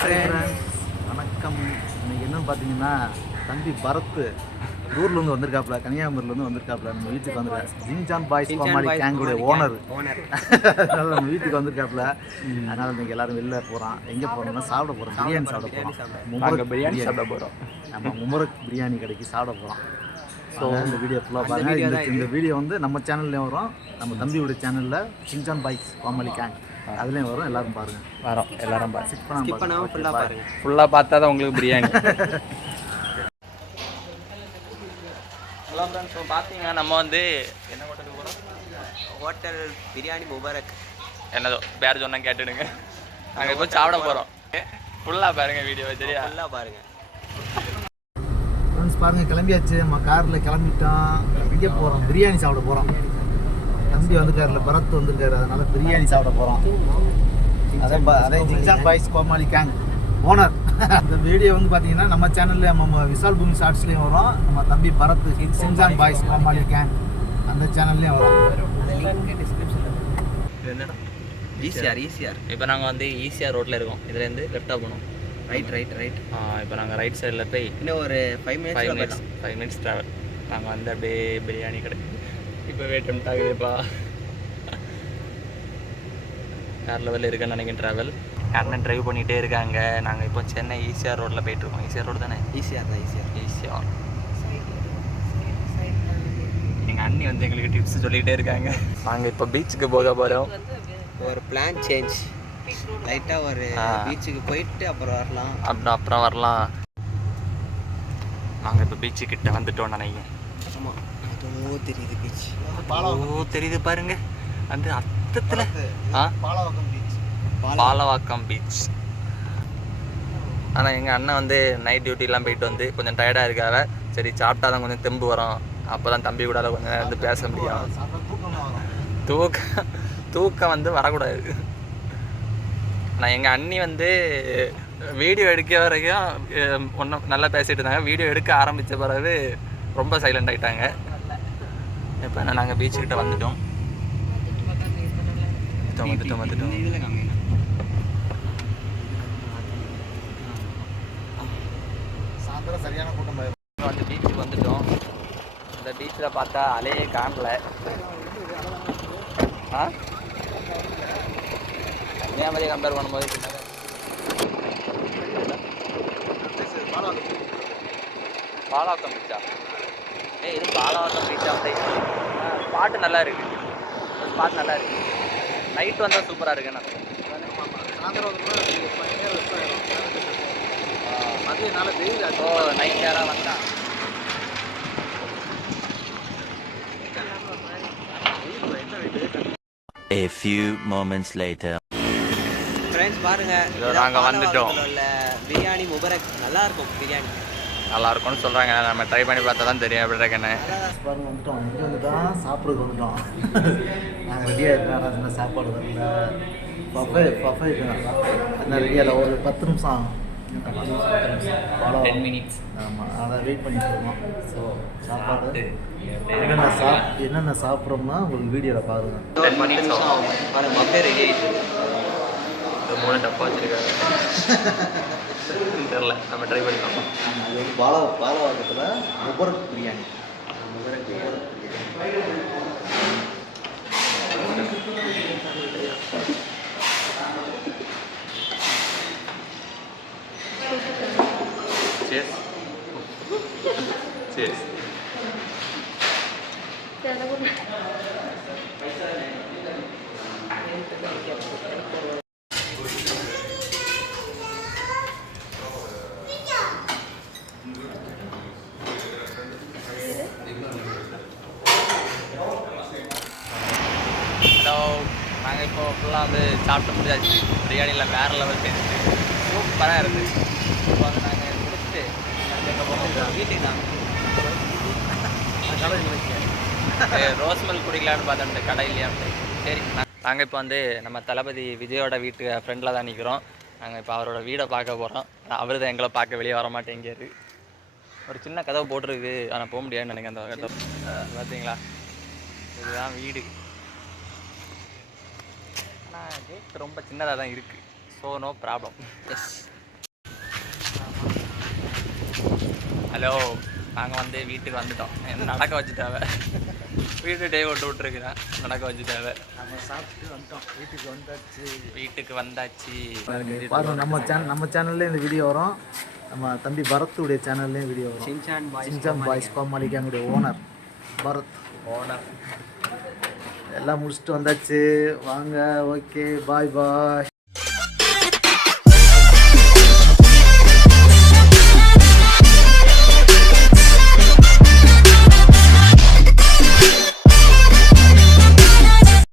வணக்கம். இன்னைக்கு என்னன்னு பார்த்தீங்கன்னா, தம்பி பரத் ஊர்லேருந்து வந்திருக்காப்புல, கன்னியாகுமரியிலேருந்து வந்திருக்காப்புல. நம்ம வீட்டுக்கு வந்துருக்காரு. ஜின்ஜான் பாய்ஸ் கோமாளி கேங்குடைய ஓனர். அதனால் நம்ம வீட்டுக்கு வந்திருக்காப்புல. அதனால் இன்னைக்கு எல்லாரும் வெளில போகிறோம். எங்கே போகிறோம்னா சாப்பிட போகிறோம். பிரியாணி சாப்பிட போகிறோம். பிரியாணி சாப்பிட போகிறோம். நம்ம மும்பரக் பிரியாணி கடைக்கு சாப்பிட போகிறோம். ஸோ இந்த வீடியோ ஃபுல்லாக பாருங்கள். இந்த வீடியோ வந்து நம்ம சேனல்லையும் வரும், நம்ம தம்பியோட சேனலில் ஜின்ஜான் பாய்ஸ் கோமாளி கேங் அதுலேயும் வரும். எல்லாரும் பாருங்கள். வரோம் எல்லாரும் ஃபுல்லாக பாருங்கள். ஃபுல்லாக பார்த்தா தான் உங்களுக்கு பிரியாணி. ஹலோ ஃப்ரெண்ட்ஸ், ஸோ பார்த்தீங்கன்னா நம்ம வந்து என்ன ஹோட்டலுக்கு போகிறோம்? ஹோட்டல் பிரியாணி முபாரக். என்னதோ பேர் சொன்னால் கேட்டுடுங்க. நாங்கள் இப்போ சாப்பிட போகிறோம். ஃபுல்லாக பாருங்கள் வீடியோ. சரியா? ஃபுல்லாக பாருங்கள். ஃப்ரெண்ட்ஸ் பாருங்கள், கிளம்பியாச்சு. நம்ம காரில் கிளம்பிட்டோம். எங்கே போகிறோம்? பிரியாணி சாப்பிட போகிறோம். தம்பி வந்துருக்காருல, பரத் வந்திருக்காரு. அதனால பிரியாணி சாப்பிட போகிறோம். அதே ஜின்ஜான் பாய்ஸ் கோமாளி கேங் ஓனர். இந்த வீடியோ வந்து பார்த்தீங்கன்னா நம்ம சேனல்ல நம்ம விசால் பூமி ஷார்ட்ஸ்லேயும் வரும், நம்ம தம்பி பரத் ஜின்ஜான் பாய்ஸ் கோமாளி கேங் அந்த சேனல்லையும் வரும். ஈசிஆர். இப்போ நாங்கள் வந்து ஈசிஆர் ரோட்டில் இருக்கோம். இதுலேருந்து லெஃப்டாக போகணும். ரைட். இப்போ நாங்கள் ரைட் சைடில் போய் இன்னும் ஒரு 5 மினிட்ஸ் ட்ராவல். நாங்கள் வந்து அப்படியே பிரியாணி கடை இப்போ வெயிட் ஆகுதுப்பா. வேறு லெவலில் இருக்குன்னு நினைக்கிறேன் ட்ராவல். அண்ணன் ட்ரைவ் பண்ணிகிட்டே இருக்காங்க. நாங்கள் இப்போ சென்னை ஈசிஆர் ரோட்டில் போயிட்டுருக்கோம். ஈசிஆர் ரோடு தானே? ஈசிஆர். எங்கள் அண்ணி வந்து எங்களுக்கு டிப்ஸ் சொல்லிகிட்டே இருக்காங்க. நாங்கள் இப்போ பீச்சுக்கு போக போகிறோம். ஒரு பிளான் சேஞ்ச். லைட்டாக ஒரு பீச்சுக்கு போயிட்டு அப்புறம் வரலாம். நாங்கள் இப்போ பீச்சுக்கிட்ட வந்துட்டோம் நினைக்கிறேன். ஆமாம், அதோ தெரியுது பீச். தெரியுது பாருங்க அந்த அத்தத்தில். பாலவாக்கம் பீச். ஆனால் எங்கள் அண்ணன் வந்து நைட் டியூட்டிலாம் போயிட்டு வந்து கொஞ்சம் டயர்டாக இருக்காங்க. சரி சாப்பிட்டா தான் கொஞ்சம் தெம்பு வரும். அப்போ தான் தம்பி கூட கொஞ்சம் நேரம் வந்து பேச முடியும். தூக்கம் வந்து வரக்கூடாது. ஆனால் எங்கள் அண்ணி வந்து வீடியோ எடுக்க வரைக்கும் ஒன்றும் நல்லா பேசிகிட்டு இருந்தாங்க. வீடியோ எடுக்க ஆரம்பித்த பிறகு ரொம்ப சைலண்ட் ஆகிட்டாங்க. இப்போ நாங்கள் பீச்சுக்கிட்ட வந்துட்டோம். சாயந்தரம் சரியான கூட்டம் வந்து பீச்சுக்கு வந்துட்டோம். அந்த பீச்சில் பார்த்தா அலையே காணல. கன்னியாகுமரி கம்பேர் பண்ணும்போது பாலவாக்கம் பீச்சா? இது பாலவாக்கம் பீச்சா? ஸ்பாட்டு நல்லா இருக்கு. ஸ்பாட் நல்லா இருக்கு. நைட்டு வந்தால் சூப்பராக இருக்குண்ணா. மதியனால வெயில். நைட் யாராக வந்தா A few moments later. Friends பாருங்க, நாங்கள் வந்துட்டோம். பிரியாணி முபாரக் நல்லா இருக்கும். பிரியாணி நல்லா இருக்கும்னு சொல்கிறாங்க. நம்ம ட்ரை பண்ணி பார்த்தா தான் தெரியும் எப்படி இருக்குன்னு. பாருங்க, வந்துட்டோம். இங்கே வந்துட்டோம், சாப்பிட்றதுக்கு வந்துட்டோம். நாங்கள் ரெடியாக இருக்கோம். சாப்பாடு வரல. பஃபே அதனால் ரெடியாக ஒரு 10 நிமிஷம் ஆகும். 10 minutes. ஆமாம், அதை வெயிட் பண்ணிட்டு இருக்கோம். ஸோ சாப்பாடு என்னென்ன சாப்பிட்றோம்னா உங்களுக்கு வீடியோவில் பாருங்கள். 10 minutes ஆகும். பஃபே ரெடி ஆகிட்டு 3 டப்பா வச்சுருக்காங்க. தெரில, நம்ம ட்ரை பண்ணி பார்ப்போம். இது வந்து பாலவாக்கத்தில் முபாரக் பிரியாணி. Cheers. ஹலோ, நாங்கள் இப்போ ஃபுல்லாக வந்து சாப்பிட்டு முடியாச்சு. பிரியாணியில் வேறு லெவல் டேஸ்ட்டு சூப்பராக இருக்குது. இப்போ வந்து நாங்கள் முடிச்சுட்டு எங்கே போகிறோம்? வீட்டுக்கு தான். ரோஸ் மில்க் குடிக்கலான்னு பார்த்தோம், கடை இல்லையான்னு. சரி, நாங்கள் இப்போ வந்து நம்ம தளபதி விஜயோட வீட்டு ஃப்ரெண்டில் தான் நிற்கிறோம். நாங்கள் இப்போ அவரோட வீடை பார்க்க போகிறோம். அவர் தான் எங்களை பார்க்க வெளியே வர மாட்டேங்காரு. ஒரு சின்ன கதவை போட்டிருக்கு, ஆனால் போக முடியாதுன்னு நினைக்கிறேன். அந்த கதவை பார்த்தீங்களா? இதுதான் வீடு. ஆனால் கேட் ரொம்ப சின்னதாக தான் இருக்குது. So no problem. Yes, hello, நாங்கள் வந்து வீட்டுக்கு வந்துட்டோம். என்ன நடக்க வச்சுட்டாவ. வீட்டு டே விட்டு விட்டுருக்குறேன், நடக்க வச்சுட்டாவ. நம்ம சாப்பிட்டு வந்துட்டோம், வீட்டுக்கு வந்தாச்சு. பாருங்க நம்ம சேனல்லே இந்த வீடியோ வரும், நம்ம தம்பி பரத்துடைய சேனல்லையும் வீடியோ வரும். சின்சான் பாய்ஸ் கோமாளி கேங்குடைய ஓனர் பரத். ஓனர் எல்லாம் முடிச்சுட்டு வந்தாச்சு. வாங்க, ஓகே, பாய் பாய்.